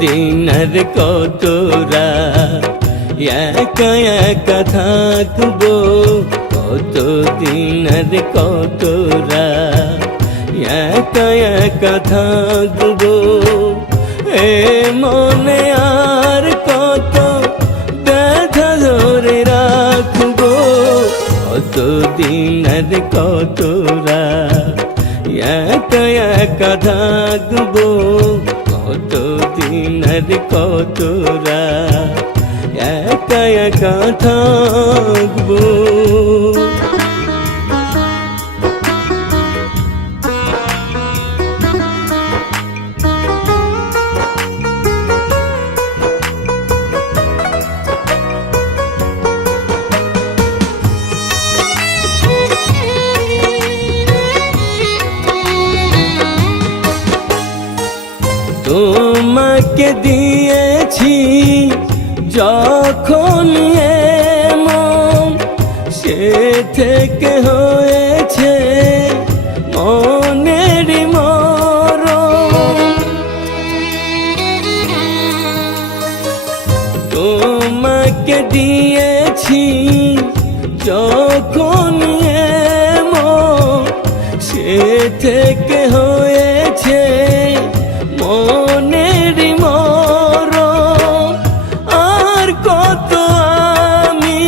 দিন আর কত রাত একা একা থাকবো, কত দিন আর কত রাত একা একা থাকবো। এ মনে আর কত ব্যথা ধরে রাখবো, কত দিন আর কত রাত একা একা থাকবো, কত দিন আর কত রাত একা একা থাকবো। তোমাকে দিয়েছি যখন এমন, সে থেকে হয়েছে মনের মরণ। তোমাকে দিয়েছি যখন এমন, সে থেকে হয়েছে মনের মরণ। আর কত আমি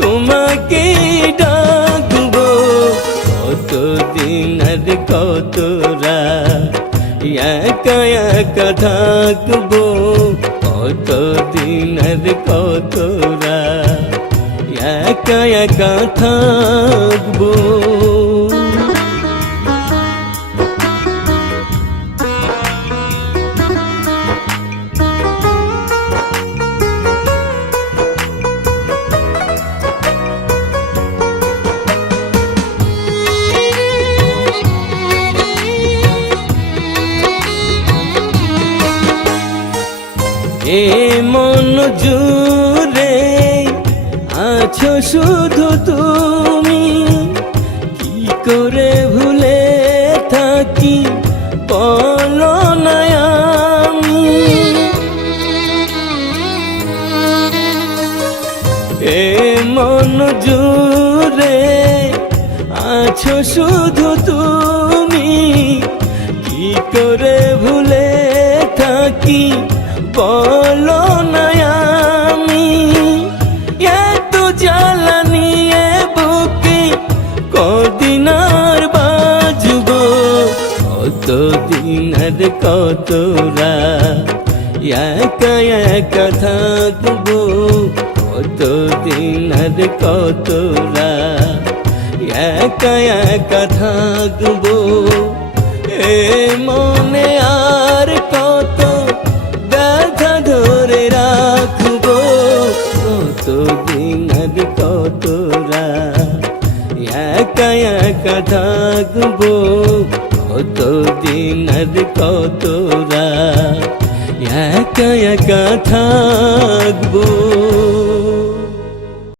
তোমাকে ডাকবো, কত দিন আর কত রাত একা একা থাকবো, কত দিন আর কত রাত একা একা থাকবো। এ মন জুড়ে আছো শুধু তুমি, কি করে ভুলে থাকি বলো না আমি। এ মন জুড়ে আছো শুধু তুমি, কি করে ভুলে থাকি বলো না আমি। এত জ্বালা নিয়ে বুকে কদিন আর বাজবো, কত দিন আর কত রাত একা একা থাকবো, কত দিন আর কত রাত একা একা থাকবো। এ মনে আর কত ব্যথা ধরে রাখবো, কত দিন আর কত রাত একা একা থাকবো, কত দিন আর কত রাত একা একা থাকবো।